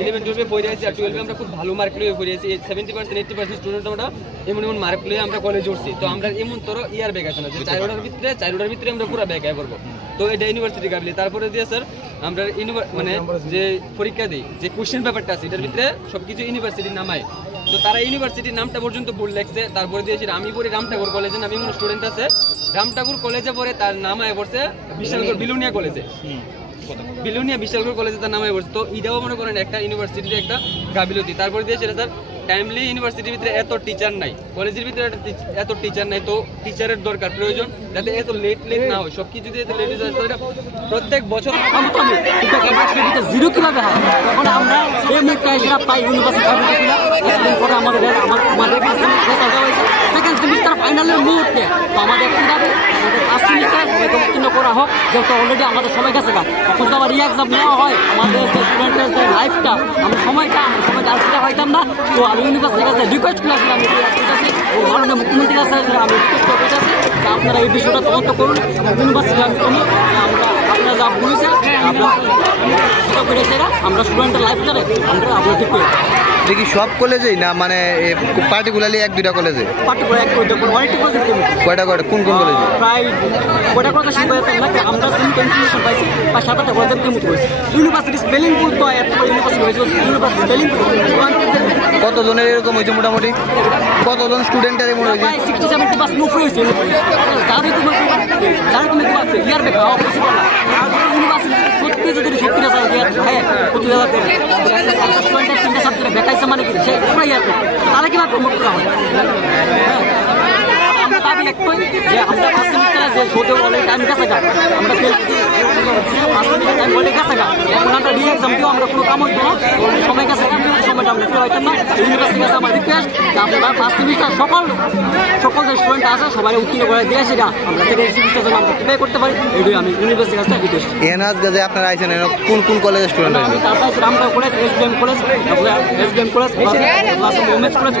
11 12 পড়ে আছি আর 12 আমরা খুব ভালো মার্ক লয়ে পড়ে আছি 70% 80% স্টুডেন্ট আমরা এমন মার্ক লয়ে আমরা কলেজে উঠছি তো আমরা এমন তোর ইয়ার ব্যাক আছে না যে 4টার ভিতরে আমরা পুরো ব্যাক করব তো এটা ইউনিভার্সিটি কাবিলে তারপরে দিয়ে স্যার আমরা মানে যে পরীক্ষা দেই যে কোশ্চেন পেপারটা আছে এটার ভিতরে সবকিছু ইউনিভার্সিটির নামায় তো তারা ইউনিভার্সিটির নামটা পর্যন্ত ভুল লেখছে তারপরে দিয়েছি আমি পড়ি রামঠাকুর কলেজে আমি মনে স্টুডেন্ট আছে রামঠাকুর কলেজে পড়ে তার নাম আয় পড়ছে বিশালগড় বিলুনিয়া কলেজে বিলুনিয়া বিশালগড় কলেজে তার নাম আয় পড়ছে তো এটাও মনে করেন একটা ইউনিভার্সিটির একটা গাফিলতি তারপরে দিয়েছে স্যার টাইমলি ইউনিভার্সিটির ভিতরে এত টিচার নাই কলেজের ভিতরে এত টিচার নাই তো টিচারের দরকার প্রয়োজন যাতে এত লেট না হয় সব কিছু এত লেট হয়ে প্রত্যেক বছর জিরো কিভাবে হয় এখন আমরা এই মুহূর্তে সেটা পাই ইউনিভার্সিটি পরে আমাদের সেকেন্ড সেমিস্টার ফাইনালের মুহূর্তে তো আমাদের কী যাবে আমাদের ফার্স্ট সেমিস্টার উত্তীর্ণ করা হোক যেহেতু অলরেডি আমাদের সময় গেছে এখন যদি আবার রি-এক্সাম নেওয়া হয় আমাদের যে স্টুডেন্টের যে লাইফটা আমরা সময়টা আসতে পাইতাম না তো আমি ইউনিভার্সিটির কাছে রিকোয়েস্ট করেছিলাম মাননীয় মুখ্যমন্ত্রীর কাছে আমি রিকোয়েস্ট করতেছি যে আপনারা এই বিষয়টা তদন্ত করুন এবং ইউনিভার্সিটি আমি করি আমরা আপনারা যা বলেছে আমরা স্টুডেন্টের লাইফটারে আমরা আপনারা ঠিক করি দেখি সব কলেজেই না মানে পার্টিকুলারলি 1-2টা কলেজে কয়টা কোন কলেজে প্রায় কয়টা কলেজে আমরা ইনফরমেশন পাইছি বা 7-8টা কলেজের কেমন হয়েছে ইউনিভার্সিটি স্পেলিং ভুল তো ইউনিভার্সিটি হয়েছে ইউনিভার্সিটি স্পেলিং কতজনের এরকম হয়েছে মোটামুটি কতজন স্টুডেন্টের এমন হয়েছে 60-70% মুখ হয়েছে যাদের তুমি আছে ইয়ার বেকা পসিবল না ইউনিভার্সিটি সত্যি যদি 70,000 হ্যাঁ 70,000 স্টুডেন্টের 3টা সাবজেক্টে বেকাইছে মানে কি সে পুরো ইয়ার তাহলে কিভাবে প্রমোট করা হয় আমরা দাবি একটাই যে আমরা ফার্স্ট সেমিস্টারে যে শোতে অলরেডি টাইম গেছে আমরা ফার্স্ট সেমিস্টার টাইম অলরেডি গেছে এখন আমরা রি-এক্সাম দিয়েও আমরা কোনো কাম হইতো না সময় গেছে সময়টা আমরা ফিরে হইতাম না ইউনিভার্সিটির কাছে আমার রিকোয়েস্ট যে আপনারা ফার্স্ট সেমিস্টার সকল যে স্টুডেন্ট আছে সবাই উত্তীর্ণ করে দিয়ে সেটা আমরা সেকেন্ড সেমিস্টার জন্য আমরা প্রিপেয়ার করতে পারি এটাই আমি ইউনিভার্সিটির কাছে রিকোয়েস্ট এনআস গাজে আপনারা আইছেন কোন কলেজের স্টুডেন্ট তারপরে Ram Thakur college SBM college women's college